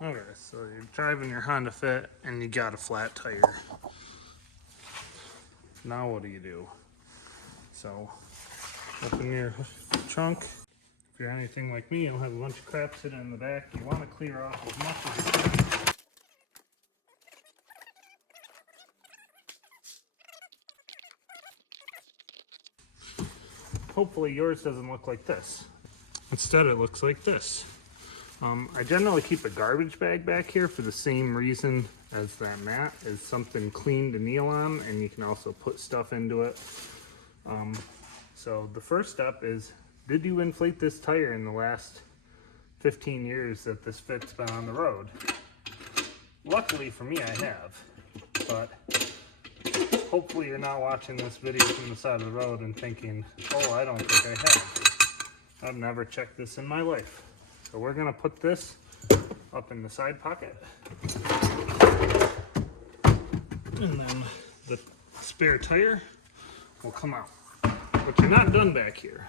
Okay, so you're driving your Honda Fit and you got a flat tire. Now what do? So open your trunk. If you're anything like me, you'll have a bunch of crap sitting in the back. You want to clear off as much as you can. Hopefully yours doesn't look like this. Instead it looks like this. I generally keep a garbage bag back here for the same reason as that mat, is something clean to kneel on, and you can also put stuff into it. So the first step is, did you inflate this tire in the last 15 years that this Fit's been on the road? Luckily for me, I have, but hopefully you're not watching this video from the side of the road and thinking, oh, I don't think I have. I've never checked this in my life. So we're gonna put this up in the side pocket. And then the spare tire will come out. But you're not done back here.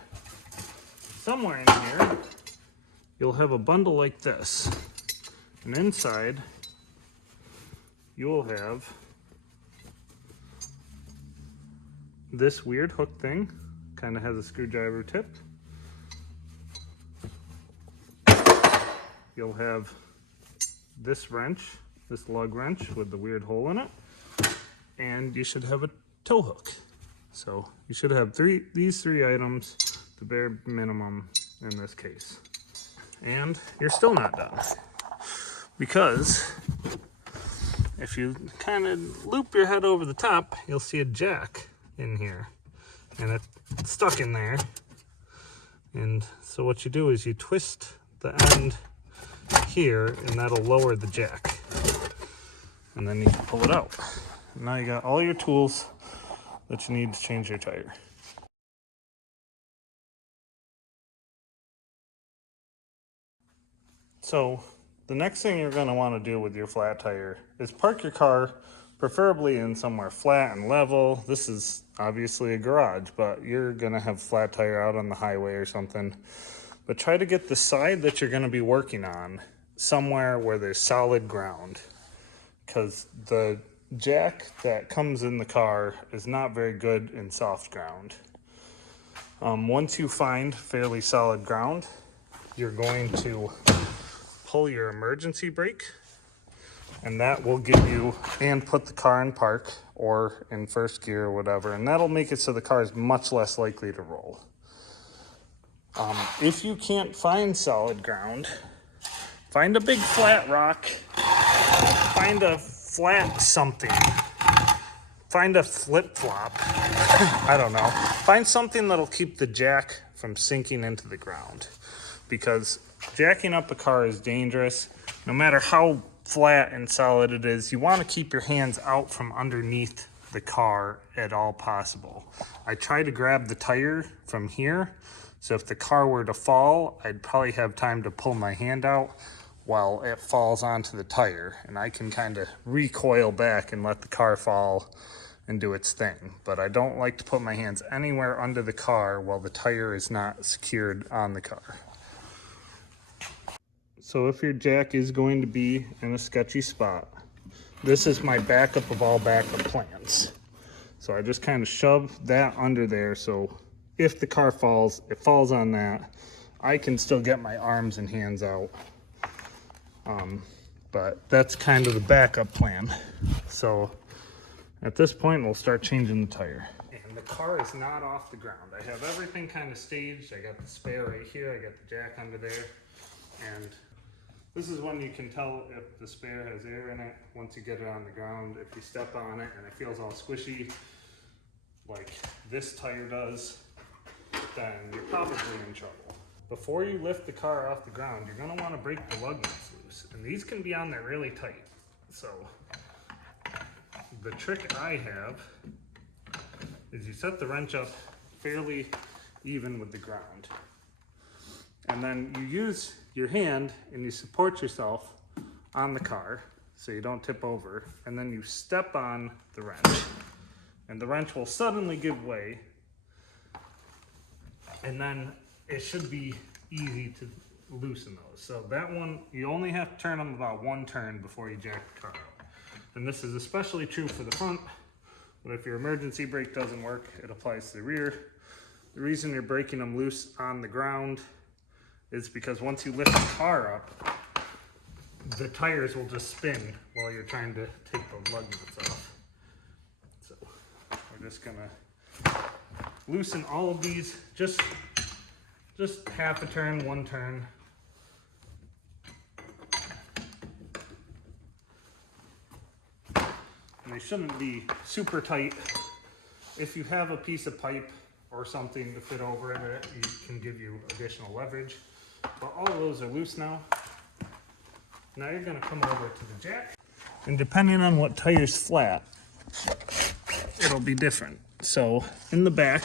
Somewhere in here, you'll have a bundle like this. And inside, you'll have this weird hook thing. Kind of has a screwdriver tip. You'll have this wrench, this lug wrench with the weird hole in it. And you should have a tow hook. So you should have these three items, the bare minimum in this case. And you're still not done. Because if you kind of loop your head over the top, you'll see a jack in here. And it's stuck in there. And so what you do is you twist the end here, and that'll lower the jack. And then you can pull it out. And now you got all your tools that you need to change your tire. So the next thing you're going to want to do with your flat tire is park your car preferably in somewhere flat and level. This is obviously a garage, but you're going to have flat tire out on the highway or something. But try to get the side that you're going to be working on somewhere where there's solid ground, because the jack that comes in the car is not very good in soft ground. Once you find fairly solid ground, you're going to pull your emergency brake, and that will give you, and put the car in park or in first gear or whatever, and that'll make it so the car is much less likely to roll. If you can't find solid ground, find a big flat rock, find a flat something, find a flip-flop, I don't know. Find something that'll keep the jack from sinking into the ground, because jacking up a car is dangerous. No matter how flat and solid it is, you want to keep your hands out from underneath the car at all possible. I try to grab the tire from here, so if the car were to fall, I'd probably have time to pull my hand out while it falls onto the tire, and I can kind of recoil back and let the car fall and do its thing. But I don't like to put my hands anywhere under the car while the tire is not secured on the car. So if your jack is going to be in a sketchy spot, this is my backup of all backup plans. So I just kind of shove that under there, so if the car falls, it falls on that. I can still get my arms and hands out. But that's kind of the backup plan. So at this point, we'll start changing the tire. And the car is not off the ground. I have everything kind of staged. I got the spare right here. I got the jack under there. And this is when you can tell if the spare has air in it. Once you get it on the ground, if you step on it and it feels all squishy, like this tire does, then you're probably in trouble. Before you lift the car off the ground, you're gonna wanna break the lug nuts loose. And these can be on there really tight. So the trick I have is you set the wrench up fairly even with the ground. And then you use your hand and you support yourself on the car so you don't tip over. And then you step on the wrench. And the wrench will suddenly give way. And then it should be easy to loosen those. So that one, you only have to turn them about one turn before you jack the car up. And this is especially true for the front, but if your emergency brake doesn't work, it applies to the rear. The reason you're breaking them loose on the ground is because once you lift the car up, the tires will just spin while you're trying to take the lug nuts off. So we're just gonna loosen all of these, just half a turn, one turn. And they shouldn't be super tight. If you have a piece of pipe or something to fit over it, it can give you additional leverage. But all of those are loose now. Now you're gonna come over to the jack. And depending on what tire's flat, it'll be different. So in the back,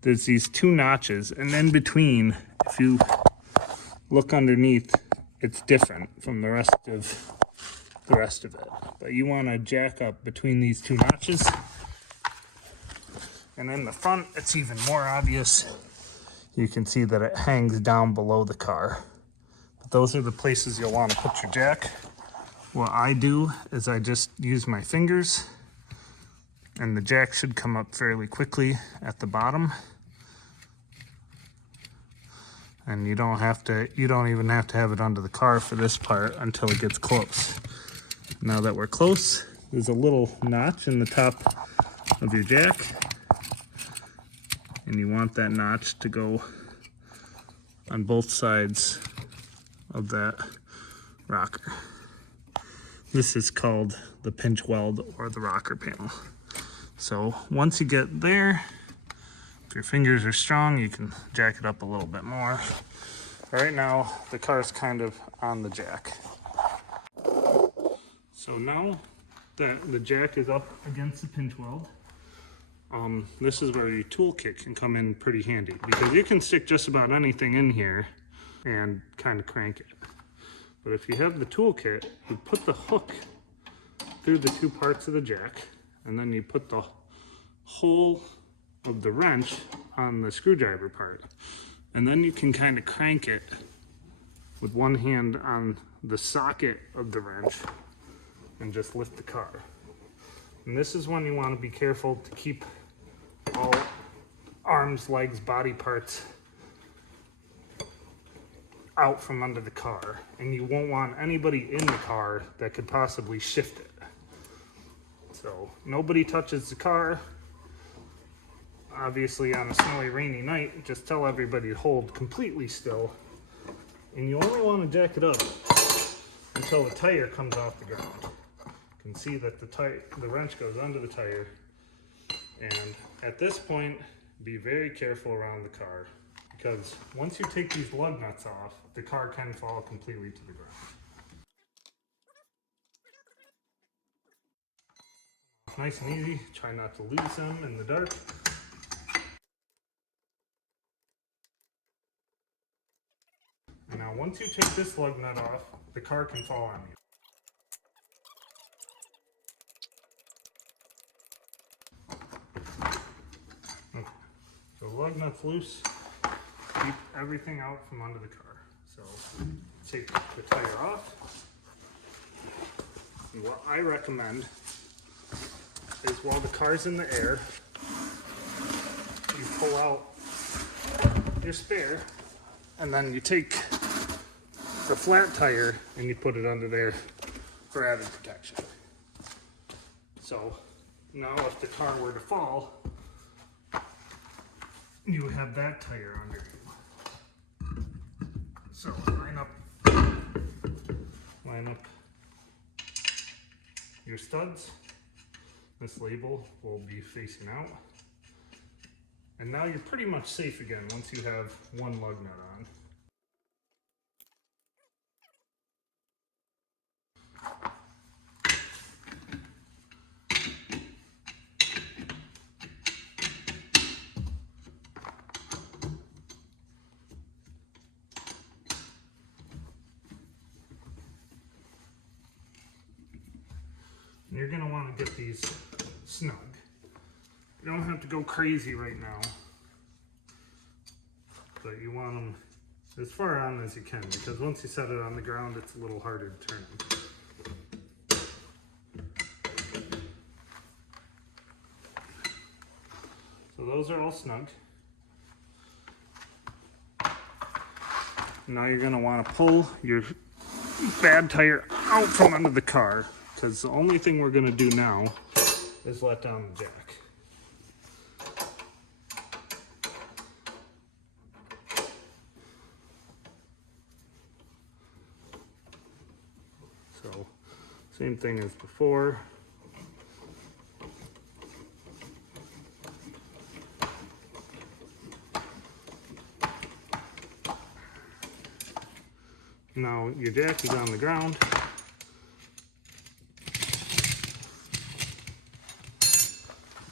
there's these two notches, and in between, if you look underneath, it's different from the rest of it. But you want to jack up between these two notches. And in the front, it's even more obvious. You can see that it hangs down below the car. But those are the places you'll want to put your jack. What I do is I just use my fingers, and the jack should come up fairly quickly at the bottom. And you don't even have to have it under the car for this part until it gets close. Now that we're close, there's a little notch in the top of your jack. And you want that notch to go on both sides of that rocker. This is called the pinch weld or the rocker panel. So once you get there, if your fingers are strong, you can jack it up a little bit more. Right now, the car's kind of on the jack. So now that the jack is up against the pinch weld, this is where your toolkit can come in pretty handy, because you can stick just about anything in here and kind of crank it. But if you have the toolkit, you put the hook through the two parts of the jack, and then you put the hole of the wrench on the screwdriver part. And then you can kind of crank it with one hand on the socket of the wrench and just lift the car. And this is when you want to be careful to keep all arms, legs, body parts out from under the car. And you won't want anybody in the car that could possibly shift it. So nobody touches the car. Obviously on a snowy, rainy night, just tell everybody to hold completely still. And you only want to jack it up until the tire comes off the ground. You can see that the wrench goes under the tire. And at this point, be very careful around the car, because once you take these lug nuts off, the car can fall completely to the ground. Nice and easy. Try not to lose them in the dark. And now once you take this lug nut off, the car can fall on you. Okay. So the lug nut's loose. Keep everything out from under the car. So take the tire off. And what I recommend is, while the car's in the air, you pull out your spare, and then you take the flat tire and you put it under there for added protection. So now if the car were to fall, you would have that tire under you. So line up your studs. This label will be facing out. And now you're pretty much safe again once you have one lug nut on. You're going to want to get these snug. You don't have to go crazy right now, but you want them as far on as you can, because once you set it on the ground, it's a little harder to turn them. So those are all snug. Now you're going to want to pull your bad tire out from under the car, because the only thing we're going to do now is let down the jack. So, same thing as before. Now your jack is on the ground.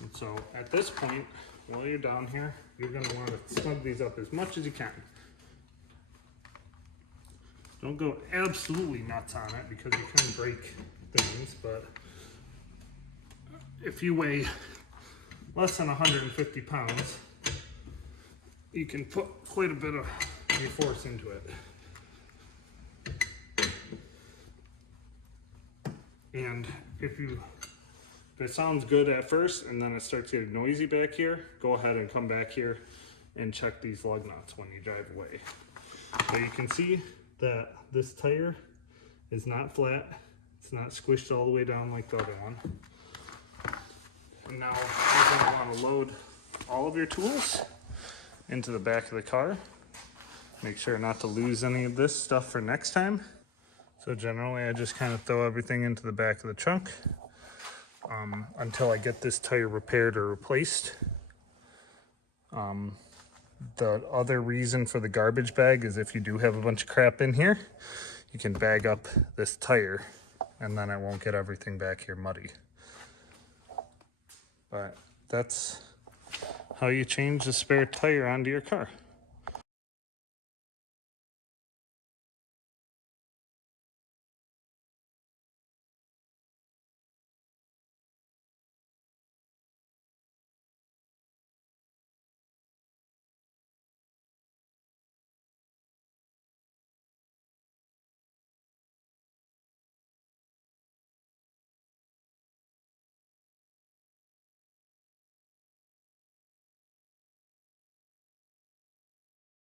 And so at this point, while you're down here, you're going to want to snug these up as much as you can. Don't go absolutely nuts on it because you can break things, but if you weigh less than 150 pounds, you can put quite a bit of your force into it. And if it sounds good at first and then it starts getting noisy back here, go ahead and come back here and check these lug nuts when you drive away. So you can see that this tire is not flat. It's not squished all the way down like the other one. And now you're going to want to load all of your tools into the back of the car. Make sure not to lose any of this stuff for next time. So generally I just kind of throw everything into the back of the trunk until I get this tire repaired or replaced. The other reason for the garbage bag is if you do have a bunch of crap in here, you can bag up this tire and then it won't get everything back here muddy. But that's how you change the spare tire onto your car.